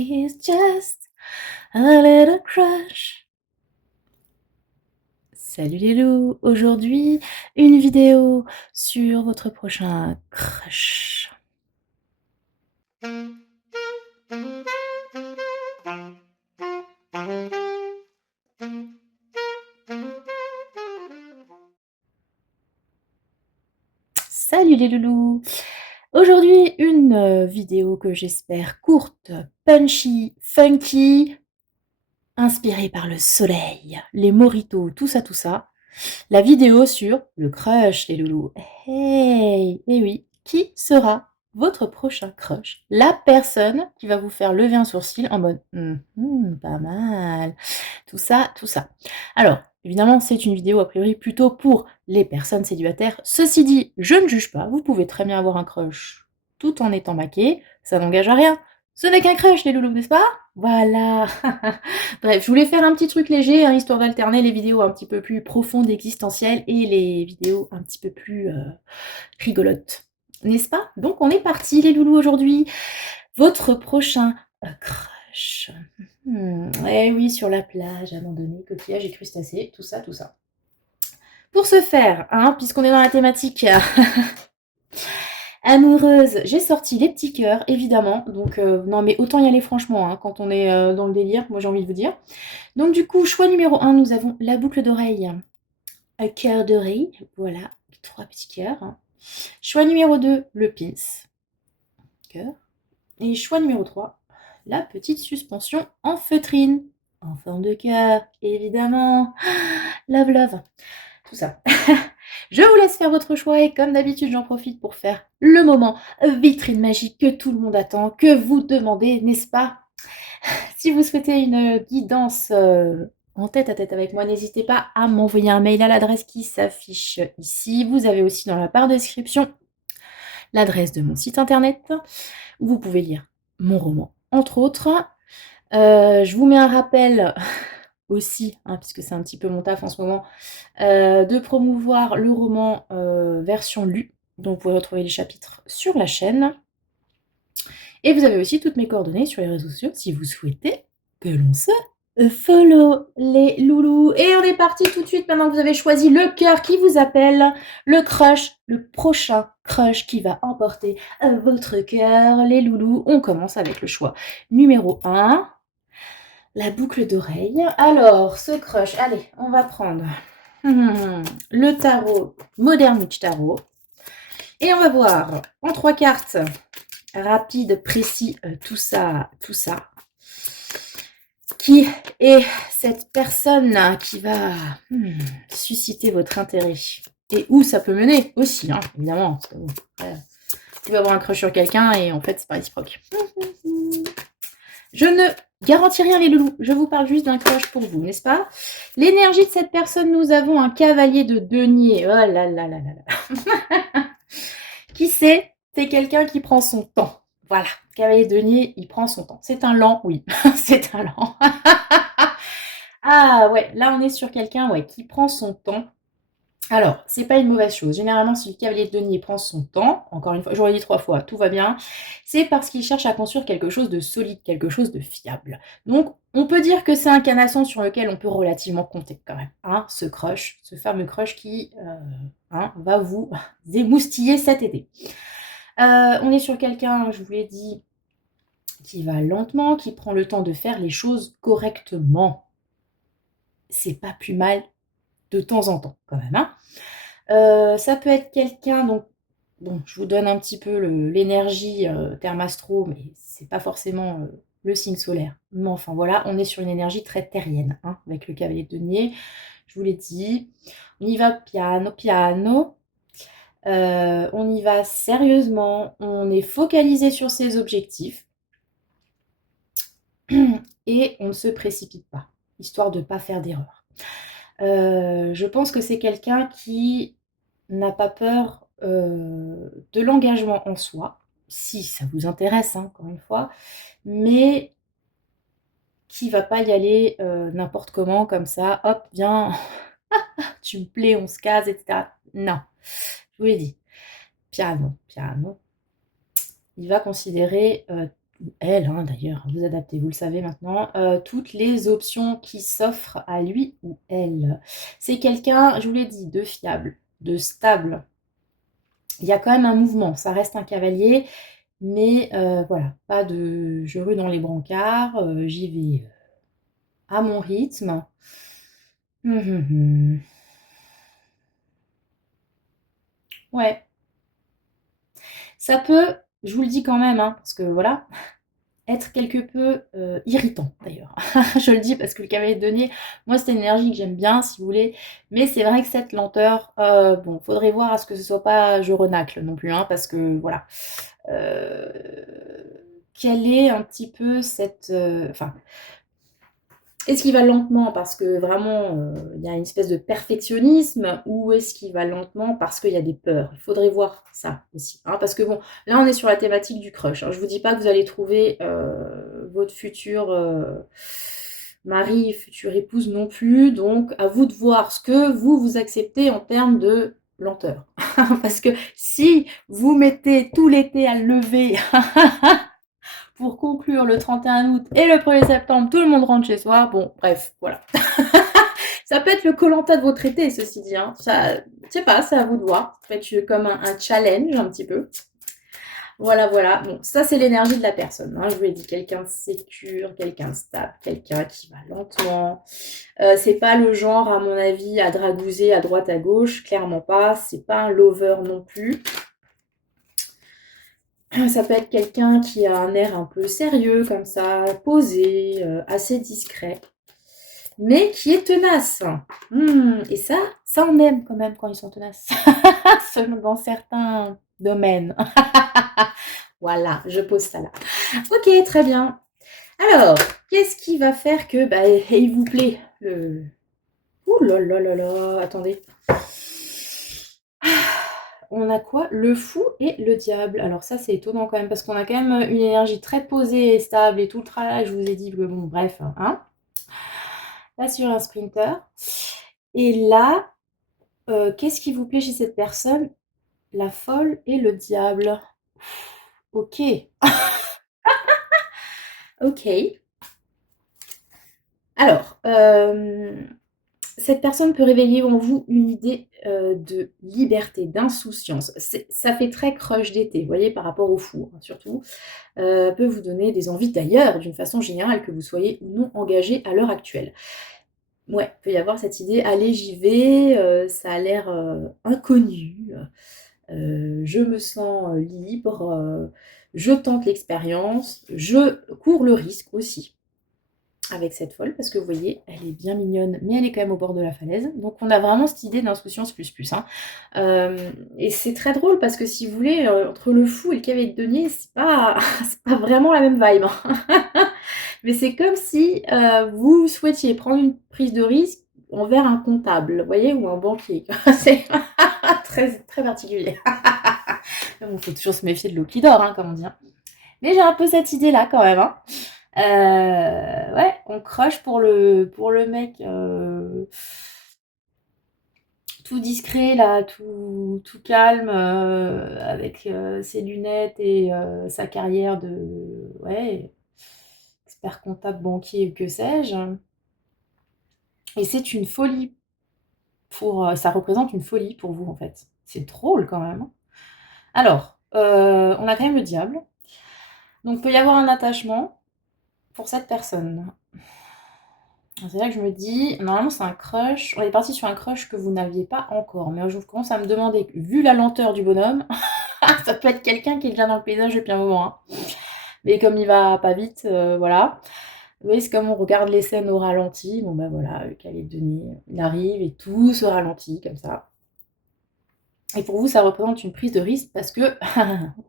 It's just a little crush. Salut les loups, aujourd'hui une vidéo sur votre prochain crush. Salut les loulous! Aujourd'hui une vidéo que j'espère courte, punchy, funky, inspirée par le soleil, les mojitos, tout ça, tout ça. La vidéo sur le crush, les loulous. Hey! Et oui, qui sera votre prochain crush? La personne qui va vous faire lever un sourcil en mode pas mal. Tout ça, tout ça. Alors, évidemment, c'est une vidéo a priori plutôt pour les personnes célibataires. Ceci dit, je ne juge pas. Vous pouvez très bien avoir un crush tout en étant maqué. Ça n'engage à rien. Ce n'est qu'un crush, les loulous, n'est-ce pas? Voilà. Bref, je voulais faire un petit truc léger, hein, histoire d'alterner les vidéos un petit peu plus profondes, existentielles, et les vidéos un petit peu plus rigolotes. N'est-ce pas? Donc on est parti les loulous aujourd'hui. Votre prochain crush. Eh oui, sur la plage, abandonnée, coquillage et crustacés, tout ça, tout ça. Pour ce faire, hein, puisqu'on est dans la thématique amoureuse, j'ai sorti les petits cœurs, évidemment. Donc non mais autant y aller franchement, hein, quand on est dans le délire, moi j'ai envie de vous dire. Donc du coup, choix numéro 1, nous avons la boucle d'oreille. Un cœur d'oreille, voilà, 3 petits cœurs, hein. Choix numéro 2, le pins, cœur. Et choix numéro 3, la petite suspension en feutrine, en forme de cœur, évidemment. Love, love, tout ça. Je vous laisse faire votre choix et comme d'habitude, j'en profite pour faire le moment vitrine magique que tout le monde attend, que vous demandez, n'est-ce pas? Si vous souhaitez une guidance en tête à tête avec moi, n'hésitez pas à m'envoyer un mail à l'adresse qui s'affiche ici. Vous avez aussi dans la barre de description l'adresse de mon site internet où vous pouvez lire mon roman, entre autres. Je vous mets un rappel aussi, hein, puisque c'est un petit peu mon taf en ce moment, de promouvoir le roman version lue. Donc vous pouvez retrouver les chapitres sur la chaîne. Et vous avez aussi toutes mes coordonnées sur les réseaux sociaux si vous souhaitez que l'on se follow les loulous. Et on est parti tout de suite maintenant que vous avez choisi le cœur qui vous appelle, le crush, le prochain crush qui va emporter votre cœur, les loulous. On commence avec le choix numéro 1, la boucle d'oreille. Alors, ce crush, allez, on va prendre le tarot, Modern Witch Tarot. Et on va voir en 3 cartes rapide, précis, tout ça, tout ça. Qui est cette personne qui va susciter votre intérêt? Et où ça peut mener aussi, hein, évidemment. Parce que, bon, tu vas avoir un crush sur quelqu'un et en fait, c'est pas réciproque. Je ne garantis rien, les loulous. Je vous parle juste d'un crush pour vous, n'est-ce pas? L'énergie de cette personne, nous avons un cavalier de denier. Oh là là là là là. Qui c'est? C'est quelqu'un qui prend son temps. Voilà, cavalier de denier, il prend son temps. C'est un lent, oui. C'est un lent. Ah ouais, là on est sur quelqu'un qui prend son temps. Alors, c'est pas une mauvaise chose. Généralement, si le cavalier de denier prend son temps, encore une fois, j'aurais dit 3 fois, tout va bien, c'est parce qu'il cherche à construire quelque chose de solide, quelque chose de fiable. Donc, on peut dire que c'est un canasson sur lequel on peut relativement compter quand même, hein, ce crush, ce fameux crush qui va vous émoustiller cet été. On est sur quelqu'un, je vous l'ai dit, qui va lentement, qui prend le temps de faire les choses correctement. C'est pas plus mal de temps en temps quand même, hein. Ça peut être quelqu'un, donc bon, je vous donne un petit peu l'énergie terme astro, mais c'est pas forcément le signe solaire. Mais enfin voilà, on est sur une énergie très terrienne, hein, avec le cavalier de denier. Je vous l'ai dit, on y va piano, piano. On y va sérieusement, on est focalisé sur ses objectifs et on ne se précipite pas, histoire de ne pas faire d'erreur. Je pense que c'est quelqu'un qui n'a pas peur de l'engagement en soi, si ça vous intéresse, hein, encore une fois, mais qui va pas y aller n'importe comment, comme ça, hop, viens, tu me plais, on se case, etc. Non, je vous l'ai dit, piano, piano. Il va considérer ou elle, hein, d'ailleurs, vous adaptez, vous le savez maintenant, toutes les options qui s'offrent à lui ou elle. C'est quelqu'un, je vous l'ai dit, de fiable, de stable. Il y a quand même un mouvement, ça reste un cavalier, mais voilà, pas de je rue dans les brancards, j'y vais, à mon rythme. Mmh mh, mmh. Ouais, ça peut, je vous le dis quand même, hein, parce que voilà, être quelque peu, irritant d'ailleurs. Je le dis parce que le cavalier de denier, moi, c'est une énergie que j'aime bien, si vous voulez, mais c'est vrai que cette lenteur, bon, faudrait voir à ce que ce soit pas je renacle non plus, hein, parce que voilà. Heu, quelle est un petit peu cette, enfin, est-ce qu'il va lentement parce que vraiment, il y a une espèce de perfectionnisme ou est-ce qu'il va lentement parce qu'il y a des peurs? Il faudrait voir ça aussi, hein, parce que bon, là, on est sur la thématique du crush, hein. Je vous dis pas que vous allez trouver, votre futur, mari, future épouse non plus, donc à vous de voir ce que vous, vous acceptez en termes de lenteur. Parce que si vous mettez tout l'été à le lever pour conclure le 31 août et le 1er septembre, tout le monde rentre chez soi. Bon, bref, voilà. Ça peut être le koh de votre été, ceci dit, hein. Ça, je sais pas, c'est à vous de voir. Ça peut être comme un challenge un petit peu. Voilà, voilà. Bon, ça, c'est l'énergie de la personne, hein. Je vous l'ai dit, quelqu'un de sécure, quelqu'un de stable, quelqu'un qui va lentement. C'est pas le genre, à mon avis, à dragouser à droite, à gauche. Clairement pas. C'est pas un lover non plus. Ça peut être quelqu'un qui a un air un peu sérieux, comme ça, posé, assez discret, mais qui est tenace. Et ça on aime quand même quand ils sont tenaces, selon dans certains domaines. Voilà, je pose ça là. OK, très bien. Alors, qu'est-ce qui va faire que, bah, il vous plaît? Ouh là là là là, attendez. On a quoi? Le fou et le diable. Alors ça, c'est étonnant quand même parce qu'on a quand même, une énergie très posée et stable et tout le tralala. Je vous ai dit que bon, bref, hein, pas sur un sprinter. Et là, qu'est-ce qui vous plaît chez cette personne? La folle et le diable. OK, OK. Alors, cette personne peut réveiller en vous une idée, de liberté, d'insouciance. Ça fait très crush d'été, vous voyez, par rapport au fou, hein, surtout. Peut vous donner des envies d'ailleurs, d'une façon générale, que vous soyez ou non engagé à l'heure actuelle. Ouais, peut y avoir cette idée: «Allez, j'y vais, ça a l'air, inconnu, je me sens, libre, je tente l'expérience, je cours le risque aussi». Avec cette folle, parce que vous voyez, elle est bien mignonne, mais elle est quand même au bord de la falaise. Donc on a vraiment cette idée d'insouciance plus plus, hein. Et c'est très drôle parce que si vous voulez, entre le fou et le cavalier de denier, c'est pas c'est pas vraiment la même vibe, hein. Mais c'est comme si, vous souhaitiez prendre une prise de risque envers un comptable, vous voyez? Ou un banquier. C'est très très particulier. Mais bon, faut toujours se méfier de l'eau qui dort, hein, comme on dit, hein. Mais j'ai un peu cette idée-là quand même, hein. Ouais, on crush pour le mec, tout discret là, tout calme, avec, ses lunettes et sa carrière de ouais, expert comptable, banquier ou que sais-je. Et c'est une folie ça représente une folie pour vous, en fait. C'est drôle quand même, hein. Alors, on a quand même le diable, donc peut y avoir un attachement pour cette personne. C'est là que je me dis, normalement c'est un crush, on est parti sur un crush que vous n'aviez pas encore, mais je commence à me demander, vu la lenteur du bonhomme, ça peut être quelqu'un qui est déjà dans le paysage depuis un moment, hein. Mais comme il va pas vite, voilà. Vous voyez, c'est comme on regarde les scènes au ralenti, bon bah voilà, Calédonie, il arrive et tout se ralentit comme ça. Et pour vous, ça représente une prise de risque parce que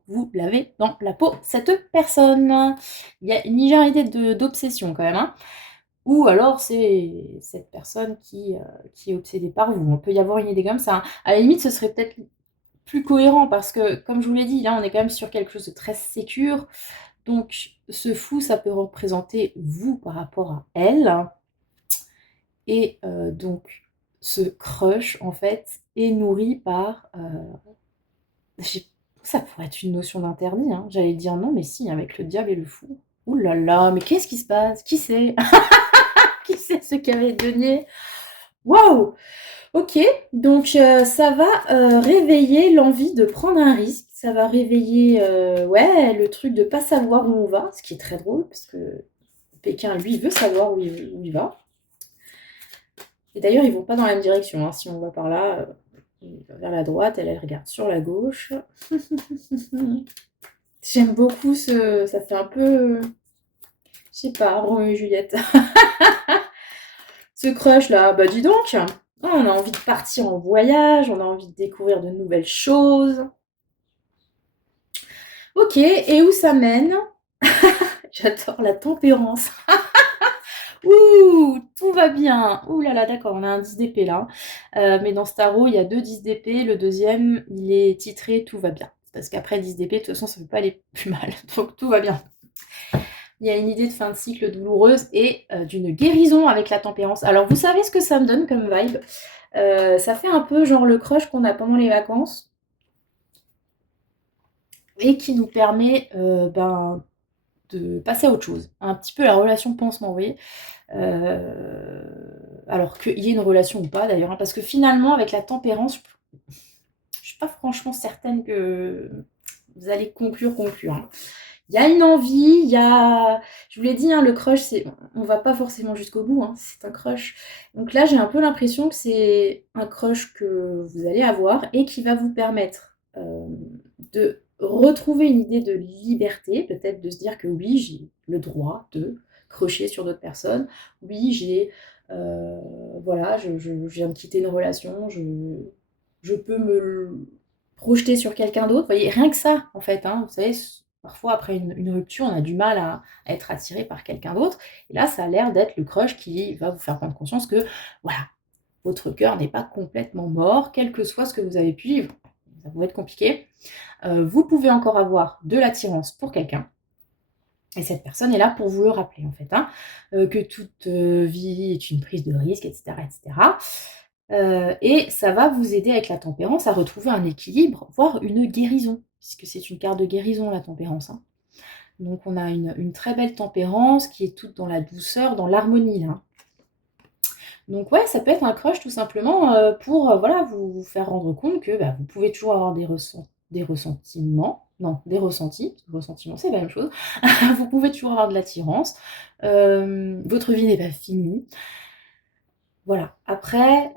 vous l'avez dans la peau, cette personne. Il y a une légèreté d'obsession quand même, hein. Ou alors c'est cette personne qui est obsédée par vous. On peut y avoir une idée comme ça, hein. À la limite, ce serait peut-être plus cohérent parce que, comme je vous l'ai dit, là, on est quand même sur quelque chose de très sécure. Donc ce fou, ça peut représenter vous par rapport à elle et donc ce crush, en fait, est nourri par, j'ai Ça pourrait être une notion d'interdit, hein. J'allais dire non, mais si, avec le diable et le fou. Ouh là là, mais qu'est-ce qui se passe? Qui c'est? Qui c'est ce cavalier? Waouh! OK, donc ça va, réveiller l'envie de prendre un risque. Ça va réveiller, ouais, le truc de pas savoir où on va, ce qui est très drôle parce que Pékin, lui, veut savoir où il va. Et d'ailleurs, ils vont pas dans la même direction, hein. Si on va par là, il va vers la droite, elle regarde sur la gauche. J'aime beaucoup ça fait un peu, je sais pas, Roméo et Juliette. Ce crush là, bah dis donc! Ah, on a envie de partir en voyage, on a envie de découvrir de nouvelles choses. OK, et où ça mène? J'adore la tempérance. Ouh, tout va bien. Ouh là là, d'accord, on a un 10 d'épée là. Mais dans ce tarot, il y a 2 10 d'épée. Le deuxième, il est titré «Tout va bien». Parce qu'après 10 d'épée, de toute façon, ça ne peut pas aller plus mal. Donc tout va bien. Il y a une idée de fin de cycle douloureuse et d'une guérison avec la tempérance. Alors, vous savez ce que ça me donne comme vibe? Ça fait un peu genre le crush qu'on a pendant les vacances et qui nous permet, de passer à autre chose. Un petit peu la relation pansement, vous voyez? Heu, alors qu'il y ait une relation ou pas d'ailleurs, hein, parce que finalement avec la tempérance, je suis pas franchement certaine que vous allez conclure, hein. Il y a une envie, il y a je vous l'ai dit, hein, le crush, c'est on va pas forcément jusqu'au bout, hein, c'est un crush. Donc là, j'ai un peu l'impression que c'est un crush que vous allez avoir et qui va vous permettre, de retrouver une idée de liberté, peut-être de se dire que oui, j'ai le droit de crusher sur d'autres personnes. Oui, heu, voilà, je viens de quitter une relation, je peux me projeter sur quelqu'un d'autre. Vous voyez? Rien que ça, en fait, hein. Vous savez, parfois après une rupture, on a du mal à être attiré par quelqu'un d'autre et là, ça a l'air d'être le crush qui va vous faire prendre conscience que, voilà, votre cœur n'est pas complètement mort, quel que soit ce que vous avez pu vivre. Ça peut être compliqué. Vous pouvez encore avoir de l'attirance pour quelqu'un et cette personne est là pour vous le rappeler, en fait, hein, que toute, vie est une prise de risque et cetera et cetera. Et ça va vous aider avec la tempérance à retrouver un équilibre, voire une guérison, puisque c'est une carte de guérison la tempérance, hein. Donc on a une très belle tempérance qui est toute dans la douceur, dans l'harmonie là. Donc ouais, ça peut être un crush tout simplement, pour, voilà, vous faire rendre compte que, bah, vous pouvez toujours avoir des ressentiments, non, des ressentis, parce que ressentiment c'est la même chose. Vous pouvez toujours avoir de l'attirance, votre vie n'est pas finie. Voilà. Après,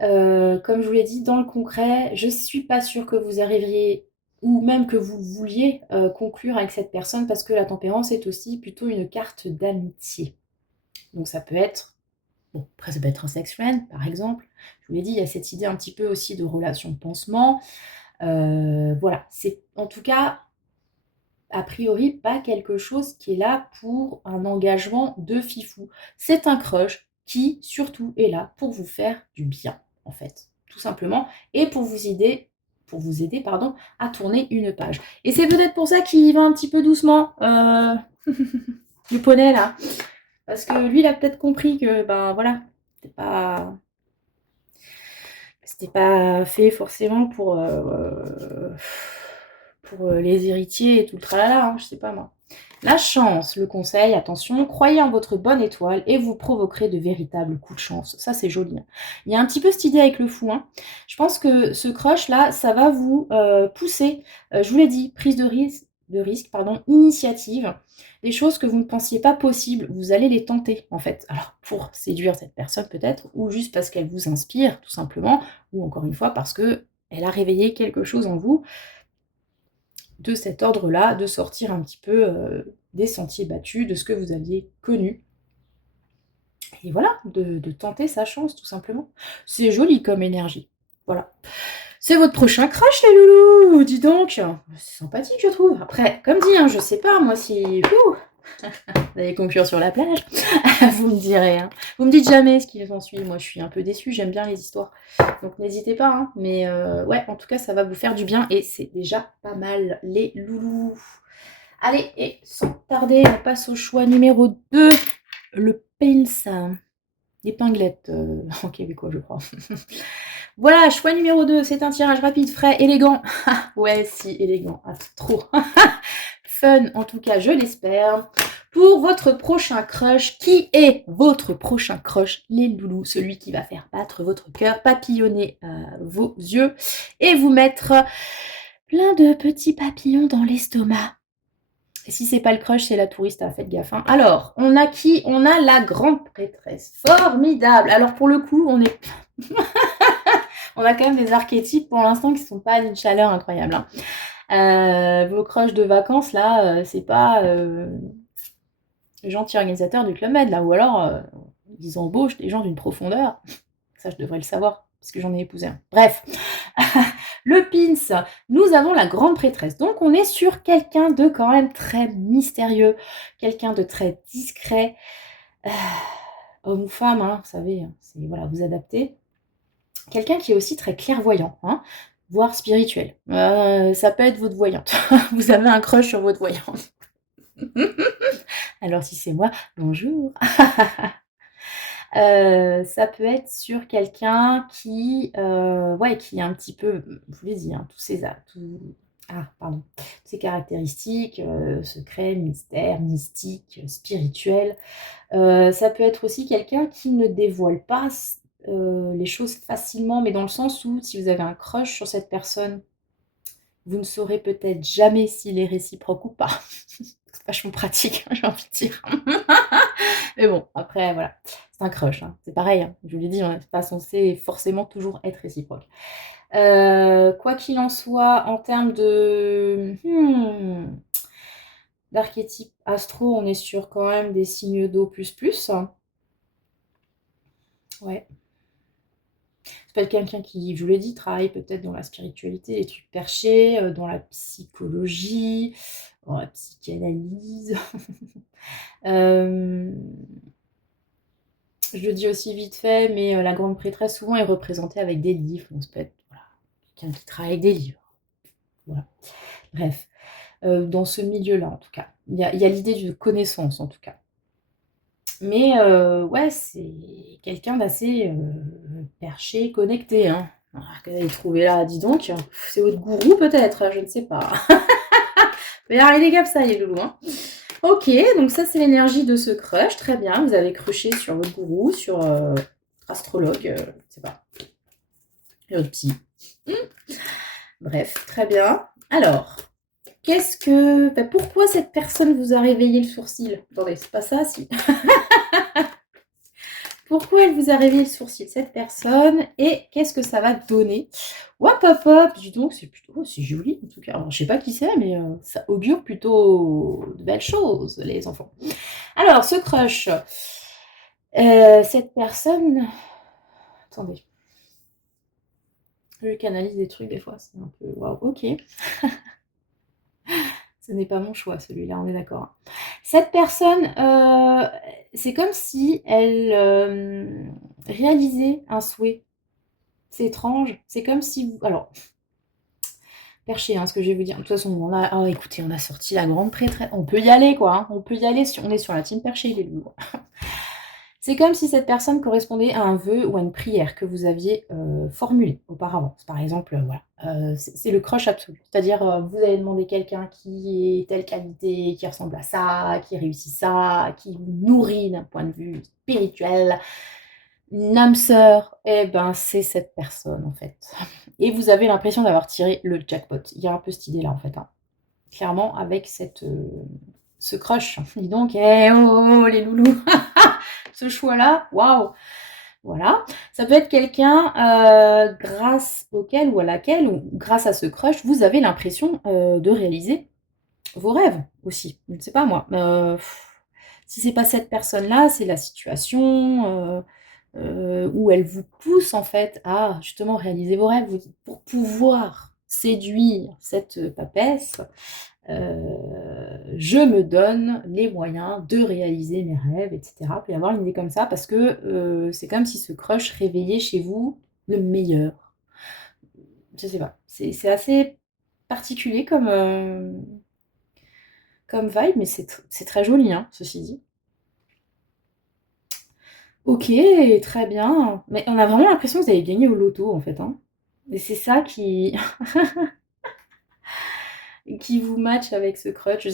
comme je vous l'ai dit, dans le concret, je suis pas sûre que vous arriveriez ou même que vous vouliez, conclure avec cette personne parce que la tempérance est aussi plutôt une carte d'amitié. Donc ça peut être bon, après ça peut être un sex friend, par exemple. Je vous l'ai dit, il y a cette idée un petit peu aussi de relation de pansement. Voilà, c'est en tout cas, a priori, pas quelque chose qui est là pour un engagement de fifou. C'est un crush qui, surtout, est là pour vous faire du bien, en fait, tout simplement, et pour vous aider, pardon, à tourner une page. Et c'est peut-être pour ça qu'il va un petit peu doucement, le poney là, parce que lui, il a peut-être compris que, ben voilà, c'était pas c'était pas fait forcément pour les héritiers et tout le tralala, hein, je sais pas moi. La chance, le conseil, attention, croyez en votre bonne étoile et vous provoquerez de véritables coups de chance. Ça, c'est joli, hein. Il y a un petit peu cette idée avec le fou, hein. Je pense que ce crush-là, ça va vous pousser, je vous l'ai dit, prise de risque, pardon, initiative, des choses que vous ne pensiez pas possibles, vous allez les tenter, en fait. Alors, pour séduire cette personne peut-être, ou juste parce qu'elle vous inspire, tout simplement, ou encore une fois parce que elle a réveillé quelque chose en vous de cet ordre-là, de sortir un petit peu, des sentiers battus, de ce que vous aviez connu et voilà, de tenter sa chance tout simplement. C'est joli comme énergie. Voilà. C'est votre prochain crush les loulous! Dis donc! C'est sympathique je trouve. Après, comme dit, hein, je sais pas moi si vous allez conclure sur la plage, vous me direz, hein. Vous me dites jamais ce qu'il en suit. Moi, je suis un peu déçue, j'aime bien les histoires. Donc n'hésitez pas, hein. Mais ouais, en tout cas, ça va vous faire du bien et c'est déjà pas mal, les loulous. Allez, et sans tarder, on passe au choix numéro 2, le pince, l'épinglette en québécois, je crois. Voilà, choix numéro 2, c'est un tirage rapide, frais, élégant. Ouais, si, élégant, ah, trop. Fun, en tout cas, je l'espère. Pour votre prochain crush, qui est votre prochain crush, les loulous, celui qui va faire battre votre cœur, papillonner vos yeux et vous mettre plein de petits papillons dans l'estomac. Si c'est pas le crush, c'est la touriste, faites gaffe. Hein. Alors, on a qui? On a la grande prêtresse. Formidable. Alors pour le coup, on est... on a quand même des archétypes pour l'instant qui sont pas d'une chaleur incroyable. Hein. Vos crushs de vacances, là, c'est pas les gentils organisateurs du Club Med, là, ou alors ils embauchent des gens d'une profondeur. Ça, je devrais le savoir, parce que j'en ai épousé un. Bref. Le pins, nous avons la grande prêtresse. Donc, on est sur quelqu'un de quand même très mystérieux, quelqu'un de très discret. Homme ou femme, hein, vous savez, c'est, voilà, vous adaptez. Quelqu'un qui est aussi très clairvoyant, hein, voire spirituel. Ça peut être votre voyante. Vous avez un crush sur votre voyante. Alors, si c'est moi, bonjour. Ça peut être sur quelqu'un qui, ouais, qui est un petit peu, je vous l'ai dit, hein, tous ces caractéristiques, secret, mystère, mystique, spirituel. Ça peut être aussi quelqu'un qui ne dévoile pas les choses facilement, mais dans le sens où si vous avez un crush sur cette personne, vous ne saurez peut-être jamais s'il est réciproque ou pas. C'est vachement pratique, j'ai envie de dire. Mais bon, après, voilà, c'est un crush, hein. C'est pareil, hein. Je vous l'ai dit, on n'est pas censé forcément toujours être réciproque. Quoi qu'il en soit, en termes d'archétype astro, on est sur quand même des signes d'eau plus. Ouais. C'est pas quelqu'un qui, je vous l'ai dit, travaille peut-être dans la spiritualité, les trucs perchés, dans la psychologie, dans la psychanalyse. Euh, Je le dis aussi vite fait, mais la grande prêtresse souvent est représentée avec des livres. Donc ça peut être voilà, quelqu'un qui travaille avec des livres. Voilà. Bref, dans ce milieu-là en tout cas. Il y a l'idée de connaissance en tout cas. Mais ouais, c'est quelqu'un d'assez perché, connecté. Hein. Alors, que vous avez trouvé là, dis donc, c'est votre gourou peut-être, je ne sais pas. Mais arrêtez comme ça, les loulous. Hein. Ok, donc ça c'est l'énergie de ce crush, très bien. Vous avez crushé sur votre gourou, sur astrologue, je ne sais pas, et votre psy. Bref, très bien. Alors, pourquoi cette personne vous a réveillé le sourcil? Attendez, c'est pas ça, si. Pourquoi elle vous a réveillé le sourcil, cette personne, et qu'est-ce que ça va donner? Hop, hop, hop, dis donc, c'est joli, en tout cas. Alors, je sais pas qui c'est, mais ça augure plutôt de belles choses, les enfants. Alors, ce crush, cette personne... Attendez. Je canalise des trucs des fois, c'est un peu... Waouh, ok. Ce n'est pas mon choix, celui-là, on est d'accord. Cette personne, c'est comme si elle réalisait un souhait. C'est étrange. C'est comme si vous... Alors, perché, hein, ce que je vais vous dire. De toute façon, écoutez, on a sorti la grande prêtresse. On peut y aller, quoi. Hein. On peut y aller. On est sur la team perché, les loups. C'est comme si cette personne correspondait à un vœu ou à une prière que vous aviez formulée auparavant. Par exemple, voilà, c'est le crush absolu. C'est-à-dire, vous avez demandé quelqu'un qui ait telle qualité, qui ressemble à ça, qui réussit ça, qui vous nourrit d'un point de vue spirituel, une âme sœur. Eh ben, c'est cette personne, en fait. Et vous avez l'impression d'avoir tiré le jackpot. Il y a un peu cette idée-là, en fait. Hein. Clairement, avec ce crush. Dis donc, les loulous ce choix-là, waouh! Voilà. Ça peut être quelqu'un grâce auquel ou à laquelle, ou grâce à ce crush, vous avez l'impression de réaliser vos rêves aussi. Je ne sais pas moi. Si c'est pas cette personne-là, c'est la situation où elle vous pousse en fait à justement réaliser vos rêves pour pouvoir séduire cette papesse. Je me donne les moyens de réaliser mes rêves, etc. Il peut y avoir une idée comme ça parce que c'est comme si ce crush réveillait chez vous le meilleur. Je sais pas. C'est assez particulier comme vibe, mais c'est très joli, hein, ceci dit. OK, très bien. Mais on a vraiment l'impression que vous avez gagné au loto, en fait, hein. Et c'est ça qui qui vous match avec ce crutch,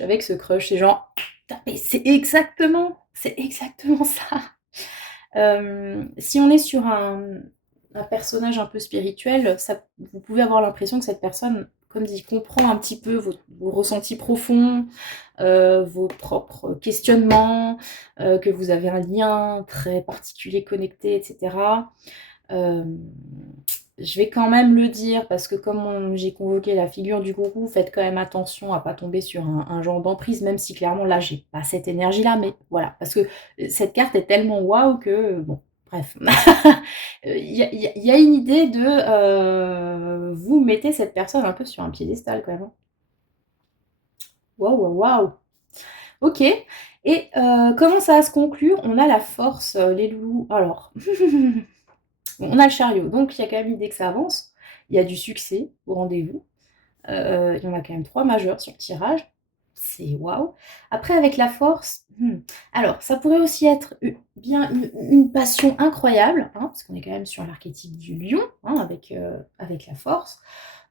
avec ce crush, c'est genre: «Putain, mais c'est exactement ça!» Si on est sur un personnage un peu spirituel, ça vous pouvez avoir l'impression que cette personne, comme dit, comprend un petit peu vos ressentis profonds, vos propres questionnements, que vous avez un lien très particulier, connecté et cetera. Hem, je vais quand même le dire parce que comme j'ai convoqué la figure du gourou, faites quand même attention à pas tomber sur un genre d'emprise, même si clairement là, j'ai pas cette énergie-là, mais voilà. Parce que, cette carte est tellement waouh que, bon, bref. Il y a une idée de, vous mettez cette personne un peu sur un piédestal quand même, hein. Waouh, waouh, waouh! OK et comment ça va se conclure? On a la force, les loulous. Alors on a le chariot, donc il y a quand même l'idée que ça avance. Il y a du succès au rendez-vous. Il y en a quand même 3 majeurs sur le tirage. C'est waouh! Après avec la force, alors ça pourrait aussi être bien une passion incroyable, hein, parce qu'on est quand même sur l'archétype du lion, hein, avec la force.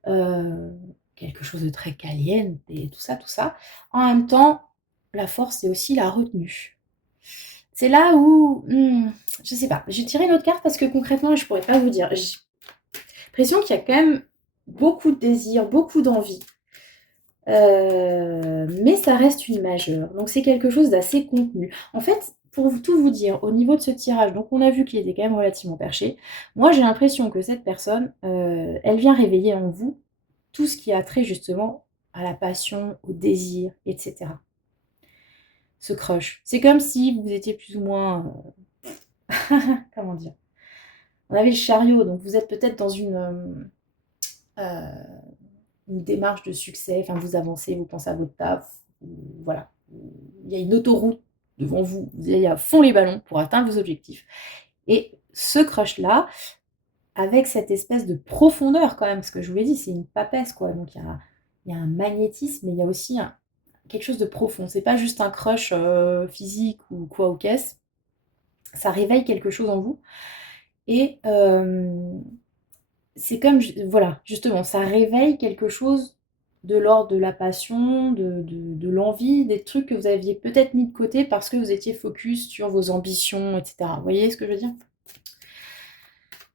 Heu, quelque chose de très caliente et tout ça, tout ça. En même temps, la force, c'est aussi la retenue. C'est là où, je sais pas, j'ai tiré une autre carte parce que concrètement, je pourrais pas vous dire. J'ai l'impression qu'il y a quand même beaucoup de désir, beaucoup d'envie, mais ça reste une majeure. Donc c'est quelque chose d'assez contenu. En fait, pour tout vous dire, au niveau de ce tirage, donc on a vu qu'il était quand même relativement perché. Moi, j'ai l'impression que cette personne, elle vient réveiller en vous tout ce qui a trait justement à la passion, au désir et cetera. Ce crush. C'est comme si vous étiez plus ou moins, comment dire? On avait le chariot, donc vous êtes peut-être dans une démarche de succès, enfin vous avancez, vous pensez à votre taf, voilà. Il y a une autoroute devant vous, vous allez à fond les ballons pour atteindre vos objectifs et ce crush-là, avec cette espèce de profondeur quand même, parce que je vous l'ai dit, c'est une papesse quoi, donc il y a un magnétisme, mais il y a aussi quelque chose de profond. C'est pas juste un crush, physique ou quoi ou qu'est-ce, ça réveille quelque chose en vous et c'est comme voilà, justement, ça réveille quelque chose de l'ordre de la passion, de l'envie, des trucs que vous aviez peut-être mis de côté parce que vous étiez focus sur vos ambitions et cetera. Vous voyez ce que je veux dire?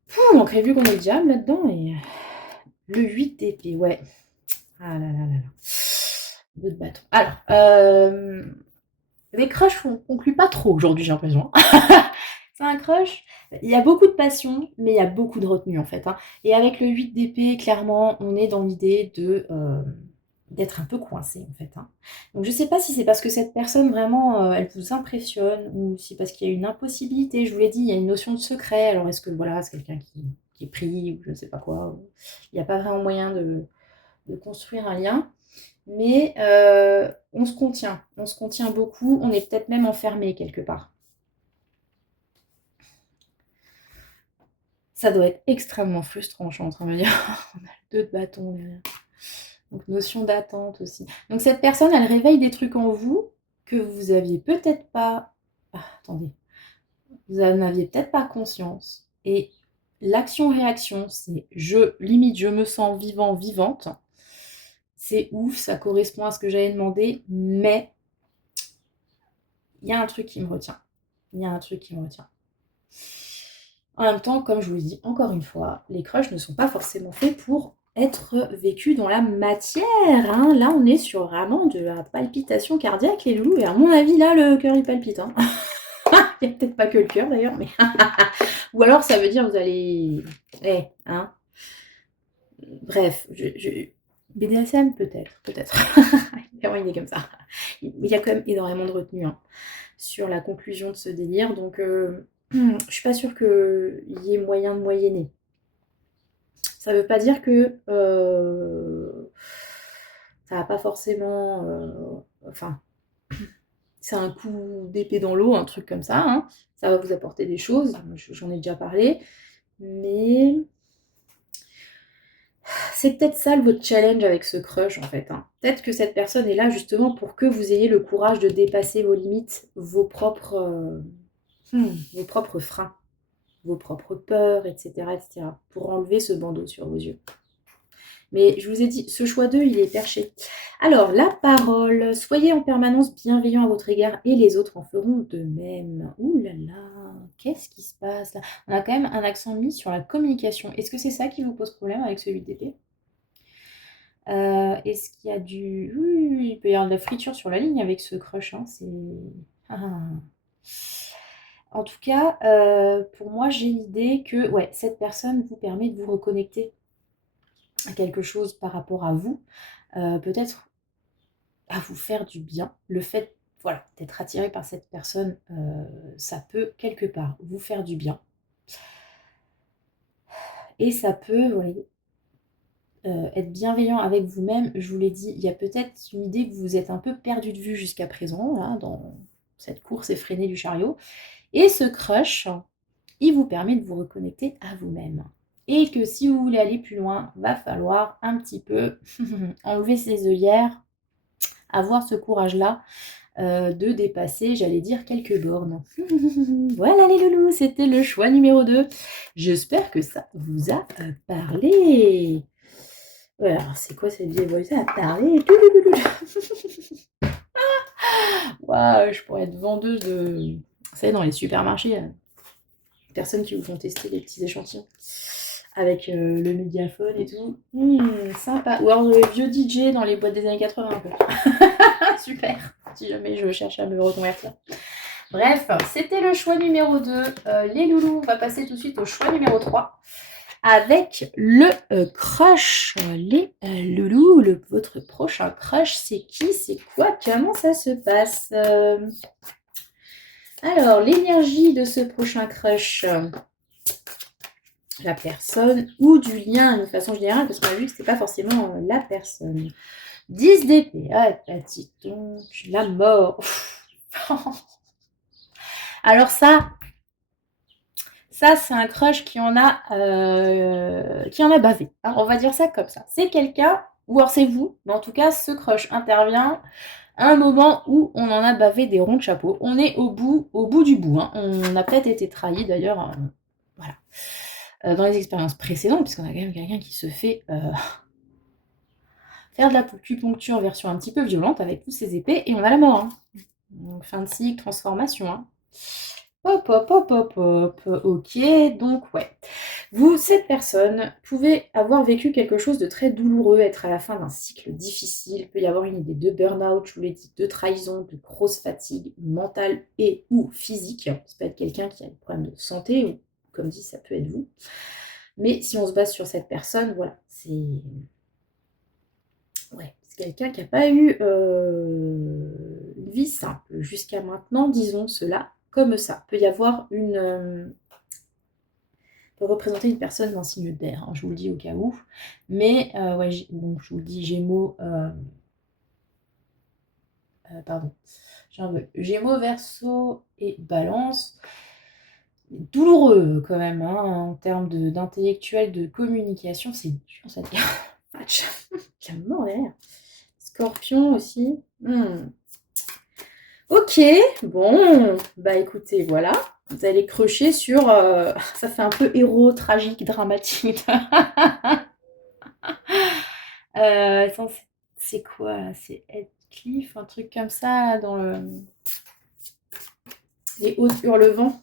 Pouh, manquerait plus qu'on ait le diable là-dedans et le 8 d'épée, ouais. Ah là là là là. 2 de bâton. Alors, les crushs on conclut pas trop aujourd'hui, j'ai l'impression. C'est un crush, il y a beaucoup de passion, mais il y a beaucoup de retenue, en fait, hein. Et avec le 8 d'épée, clairement, on est dans l'idée d'être un peu coincé, en fait, hein. Donc je sais pas si c'est parce que cette personne vraiment, elle vous impressionne ou si parce qu'il y a une impossibilité. Je vous l'ai dit, il y a une notion de secret. Alors est-ce que voilà, c'est quelqu'un qui est pris ou je ne sais pas quoi, ou il y a pas vraiment moyen de construire un lien. Mais on se contient beaucoup, on est peut-être même enfermé quelque part. Ça doit être extrêmement frustrant, je suis en train de me dire. On a 2 de bâton derrière. Donc notion d'attente aussi. Donc cette personne, elle réveille des trucs en vous que vous aviez peut-être pas attendez, vous en aviez peut-être pas conscience et l'action-réaction, c'est je me sens vivant, vivante. C'est ouf, ça correspond à ce que j'avais demandé, mais il y a un truc qui me retient. Il y a un truc qui me retient. En même temps, comme je vous le dis encore une fois, les crushs ne sont pas forcément faits pour être vécus dans la matière, hein. Là, on est sur vraiment de la palpitation cardiaque, les loulous, et à mon avis, là, le cœur, il palpite, hein. Il y a peut-être pas que le cœur d'ailleurs, mais ou alors ça veut dire vous allez hein? Bref, BDSM peut-être, peut-être. Il y a une idée comme ça. Il y a quand même énormément de retenue, hein, sur la conclusion de ce délire, donc je suis pas sûre qu'il y ait moyen de moyenner. Ça veut pas dire que, ça va pas forcément, enfin, c'est un coup d'épée dans l'eau, un truc comme ça, hein. Ça va vous apporter des choses, j'en ai déjà parlé, mais c'est peut-être ça votre challenge avec ce crush en fait, hein. Peut-être que cette personne est là justement pour que vous ayez le courage de dépasser vos limites, vos propres, Vos propres freins, vos propres peurs, etc., pour enlever ce bandeau sur vos yeux. Mais je vous ai dit, ce choix 2, il est perché. Alors, la parole. Soyez en permanence bienveillant à votre égard et les autres en feront de même. Ouh là là, qu'est-ce qui se passe là? On a quand même un accent mis sur la communication. Est-ce que c'est ça qui vous pose problème avec ce 8 d'épée? Est-ce qu'il y a du... Oui, il peut y avoir de la friture sur la ligne avec ce crush, hein, c'est... Ah. En tout cas, pour moi, j'ai l'idée que ouais, cette personne vous permet de vous reconnecter à quelque chose par rapport à vous, peut-être à vous faire du bien. Le fait, voilà, d'être attiré par cette personne, ça peut quelque part vous faire du bien et ça peut, vous voyez, être bienveillant avec vous-même. Je vous l'ai dit, il y a peut-être une idée que vous vous êtes un peu perdu de vue jusqu'à présent, là, dans cette course effrénée du chariot et ce crush, il vous permet de vous reconnecter à vous-même et que si vous voulez aller plus loin, va falloir un petit peu enlever ses œillères, avoir ce courage-là, de dépasser, j'allais dire, quelques bornes. Voilà les loulous, c'était le choix numéro 2. J'espère que ça vous a parlé. Ouais, alors c'est quoi cette vieille voix? Ça a parlé. Waouh, je pourrais être vendeuse de... Vous savez, dans les supermarchés, personnes qui vous font tester des petits échantillons avec le médiaphone et tout. Sympa. Ou alors le vieux DJ dans les boîtes des années 80 un peu. Super, si jamais je cherche à me reconvertir. Bref, c'était le choix numéro 2. Les loulous, on va passer tout de suite au choix numéro 3 avec le crush. Les loulous, votre prochain crush, c'est qui? C'est quoi? Comment ça se passe? Alors, l'énergie de ce prochain crush, la personne ou du lien de façon générale, parce qu'on a vu que c'était pas forcément la personne. 10 d'épée. Ah, petit donc, la mort. Alors ça c'est un crush qui en a bavé. Hein, on va dire ça comme ça. C'est quelqu'un, ou alors c'est vous, mais en tout cas, ce crush intervient à un moment où on en a bavé des ronds de chapeau. On est au bout du bout. Hein. On a peut-être été trahi d'ailleurs, voilà, dans les expériences précédentes, puisqu'on a quand même quelqu'un qui se fait faire de la l'acupuncture version un petit peu violente avec tous ses épées, et on a la mort. Hein. Donc, fin de cycle, transformation. Hein. Hop, hop, hop, hop, hop. Ok, donc ouais. Vous, cette personne, pouvez avoir vécu quelque chose de très douloureux, être à la fin d'un cycle difficile. Il peut y avoir une idée de burn-out, je vous l'ai dit, de trahison, de grosse fatigue mentale et ou physique. Ça peut être quelqu'un qui a des problèmes de santé, ou comme dit, ça peut être vous. Mais si on se base sur cette personne, voilà, c'est... Ouais, c'est quelqu'un qui n'a pas eu une vie simple jusqu'à maintenant, disons cela comme ça. Il peut y avoir une... peut représenter une personne d'un signe d'air, hein, je vous le dis au cas où. Mais, ouais, donc, je vous le dis, Gémeaux... pardon. Gémeaux, Verseau et Balance. Douloureux quand même, hein, en termes d'intellectuel, de communication, c'est dur cette match. J'ai la mort derrière. Scorpion aussi. Ok, bon, bah écoutez, voilà. Vous allez crocher sur... ça fait un peu héros, tragique, dramatique. C'est quoi? C'est Heathcliff, un truc comme ça, dans les Hautes Hurlevents.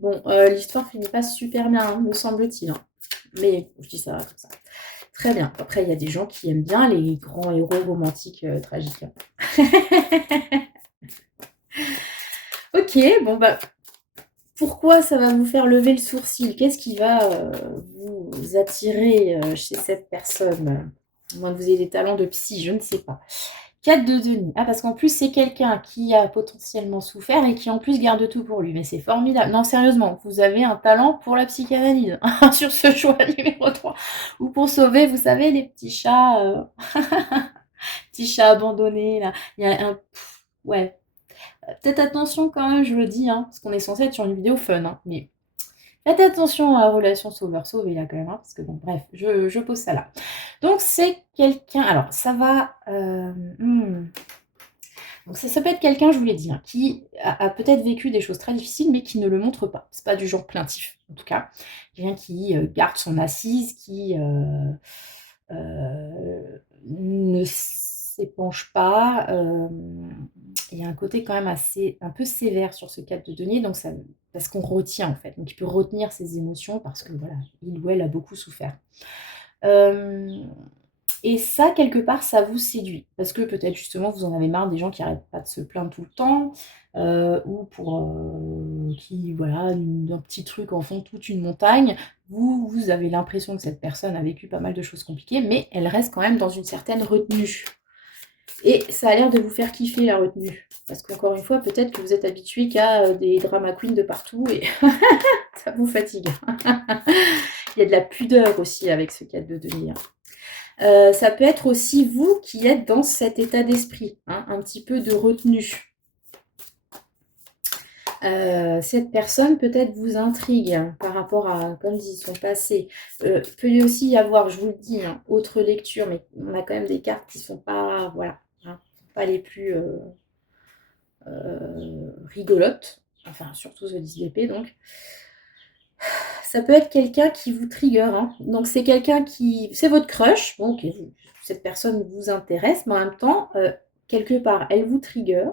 Bon, l'histoire finit pas super bien, hein, me semble-t-il. Hein. Mais je dis ça comme ça. Très bien. Après, il y a des gens qui aiment bien les grands héros romantiques tragiques. Ok, bon bah, pourquoi ça va vous faire lever le sourcil? Qu'est-ce qui va vous attirer chez cette personne? À moins que vous ayez des talents de psy, je ne sais pas. 4 de Denis. Ah, parce qu'en plus, c'est quelqu'un qui a potentiellement souffert et qui en plus garde tout pour lui. Mais c'est formidable. Non, sérieusement, vous avez un talent pour la psychanalyse sur ce choix numéro 3. Ou pour sauver, vous savez, les petits chats, petits chats abandonnés, là. Il y a un... ouais. Peut-être attention quand même, je le dis, hein, parce qu'on est censé être sur une vidéo fun. Hein, mais faites attention à la relation sauveur-sauvé, là, quand même. Hein, parce que bon, bref, je pose ça là. Donc, c'est quelqu'un... Alors, ça va... Donc ça peut être quelqu'un, je vous l'ai dit, hein, qui a peut-être vécu des choses très difficiles, mais qui ne le montre pas. C'est pas du genre plaintif, en tout cas. Quelqu'un qui, garde son assise, qui, ne s'épanche pas, il y a un côté quand même assez un peu sévère sur ce cadre de denier, donc ça parce qu'on retient, en fait. Donc il peut retenir ses émotions parce que, voilà, il ou elle a beaucoup souffert. Hem Et ça, quelque part, ça vous séduit. Parce que peut-être justement, vous en avez marre des gens qui arrêtent pas de se plaindre tout le temps, ou qui voilà, d'un petit truc en font toute une montagne. Vous avez l'impression que cette personne a vécu pas mal de choses compliquées, mais elle reste quand même dans une certaine retenue. Et ça a l'air de vous faire kiffer la retenue. Parce qu'encore une fois, peut-être que vous êtes habitué qu'à, des drama queens de partout et ça vous fatigue. Il y a de la pudeur aussi avec ce cadre de denier, hein. Ça peut être aussi vous qui êtes dans cet état d'esprit, hein, un petit peu de retenue. Cette personne peut-être vous intrigue par rapport à, comme dit, son passé. Peut y aussi y avoir, je vous le dis, hein, autre lecture, mais on a quand même des cartes qui sont pas, voilà, hein, pas les plus rigolotes. Enfin, surtout ce 10 d'épée, donc. Ça peut être quelqu'un qui vous trigger, hein. Donc c'est quelqu'un qui c'est votre crush, bon OK, cette personne vous intéresse, mais en même temps, quelque part, elle vous trigger.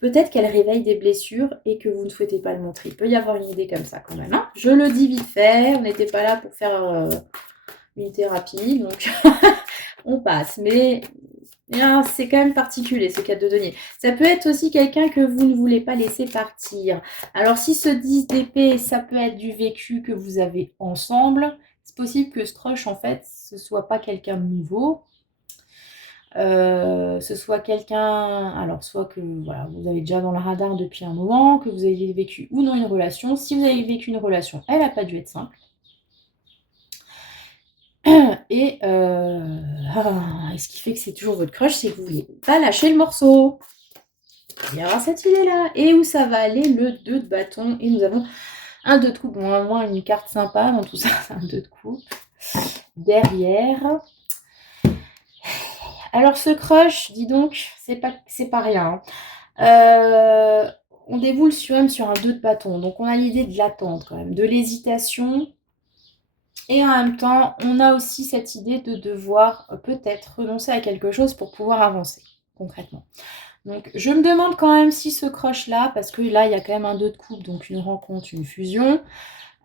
Peut-être qu'elle réveille des blessures et que vous ne souhaitez pas le montrer. Il peut y avoir une idée comme ça quand même, hein. Je le dis vite fait, on n'était pas là pour faire, une thérapie, donc on passe. Mais ah, c'est quand même particulier ce cadre de denier. Ça peut être aussi quelqu'un que vous ne voulez pas laisser partir. Alors si ce 10 d'épée, ça peut être du vécu que vous avez ensemble, c'est possible que ce crush, en fait, ce soit pas quelqu'un de nouveau. Ce soit quelqu'un, alors soit que voilà, vous avez déjà dans le radar depuis un moment, que vous ayez vécu ou non une relation. Si vous avez vécu une relation, elle n'a pas dû être simple. Et, ce qui fait que c'est toujours votre crush, c'est que vous voulez pas lâcher le morceau. Il y aura cette idée-là. Et où ça va aller? Le 2 de bâton. Et nous avons un 2 de coupe. Bon, au moins une carte sympa dans tout ça, c'est un 2 de coupe. Derrière. Alors ce crush, dis donc, c'est pas rien, hein. On déboule sur même sur un 2 de bâton. Donc on a l'idée de l'attente quand même, de l'hésitation. Et en même temps, on a aussi cette idée de devoir peut-être renoncer à quelque chose pour pouvoir avancer, concrètement. Donc je me demande quand même si ce crush-là, parce que là, il y a quand même un 2 de coupe, donc une rencontre, une fusion.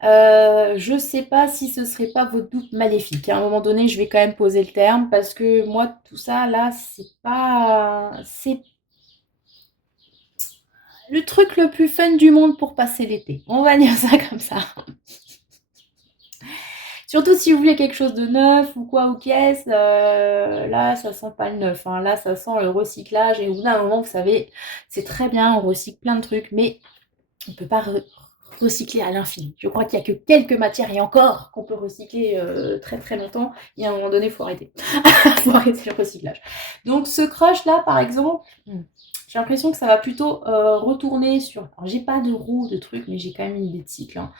Je sais pas si ce serait pas votre doute maléfique. À un moment donné, je vais quand même poser le terme, parce que moi, tout ça, là, c'est pas... C'est le truc le plus fun du monde pour passer l'été. On va dire ça comme ça. Surtout si vous voulez quelque chose de neuf ou quoi ou qu'est-ce, là, ça sent pas le neuf, hein. Là, ça sent le recyclage et au bout d'un moment, vous savez, c'est très bien, on recycle plein de trucs, mais on peut pas recycler à l'infini. Je crois qu'il y a que quelques matières et encore qu'on peut recycler très très longtemps. Et à un moment donné, il faut arrêter. Faut arrêter le recyclage. Donc ce crush là, par exemple, j'ai l'impression que ça va plutôt retourner sur... Alors j'ai pas de roue, de trucs, mais j'ai quand même une idée de cycle, hein.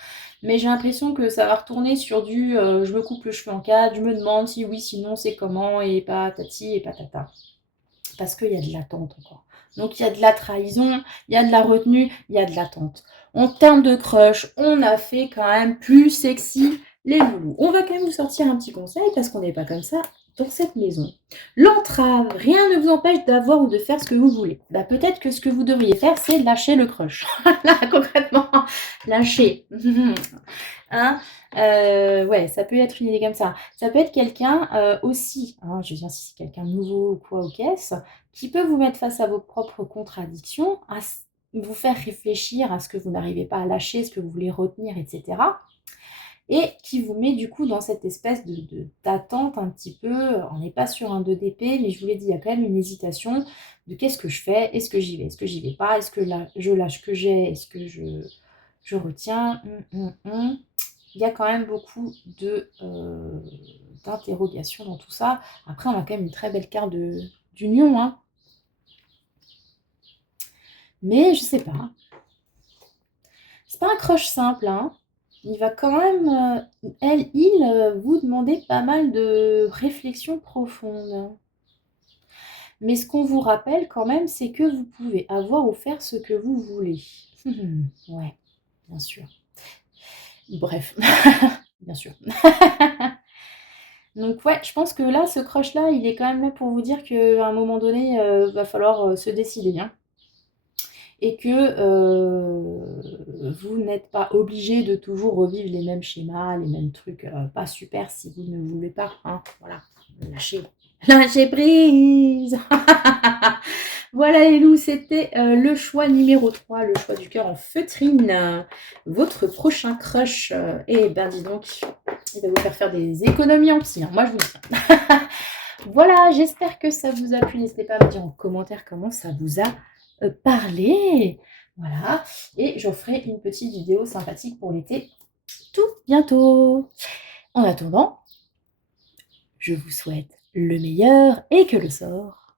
Mais j'ai l'impression que ça va retourner sur du je me coupe le cheveu en quatre, je me demande si oui, sinon c'est comment, et patati et patata. Parce qu'il y a de l'attente encore. Donc il y a de la trahison, il y a de la retenue, il y a de l'attente. En termes de crush, on a fait quand même plus sexy les loulous. On va quand même vous sortir un petit conseil parce qu'on n'est pas comme ça dans cette maison. L'entrave, rien ne vous empêche d'avoir ou de faire ce que vous voulez. Bah, peut-être que ce que vous devriez faire, c'est lâcher le crush. Là, concrètement, lâcher. Hein, ouais, ça peut être une idée comme ça. Ça peut être quelqu'un aussi, hein, je veux dire, si c'est quelqu'un de nouveau ou quoi ou qu'est-ce, qui peut vous mettre face à vos propres contradictions, vous faire réfléchir à ce que vous n'arrivez pas à lâcher, ce que vous voulez retenir, etc. Et qui vous met du coup dans cette espèce d'attente un petit peu. On n'est pas sur un 2 d'épée, mais je vous l'ai dit, il y a quand même une hésitation de qu'est-ce que je fais, est-ce que j'y vais, est-ce que j'y vais pas, est-ce que là, je lâche ce que j'ai, est-ce que je retiens. Il y a quand même beaucoup d'interrogations dans tout ça. Après, on a quand même une très belle carte d'union, hein. Mais je sais pas. C'est pas un crush simple, hein. Il va quand même, il vous demander pas mal de réflexion profonde. Mais ce qu'on vous rappelle quand même, c'est que vous pouvez avoir ou faire ce que vous voulez. Ouais, bien sûr. Bref, bien sûr. Donc ouais, je pense que là, ce crush-là, il est quand même là pour vous dire qu'à un moment donné, va falloir, se décider, hein. Et que vous n'êtes pas obligé de toujours revivre les mêmes schémas, les mêmes trucs pas super si vous ne voulez pas, hein, voilà, lâchez, lâchez prise. Voilà les loups, c'était le choix numéro 3, le choix du cœur en feutrine. Votre prochain crush, eh ben dis donc, il va vous faire des économies en psy, hein, moi je vous le dis. Voilà, j'espère que ça vous a plu. N'hésitez pas à me dire en commentaire comment ça vous a parlé. Voilà, et j'en ferai une petite vidéo sympathique pour l'été tout bientôt. En attendant, je vous souhaite le meilleur et que le sort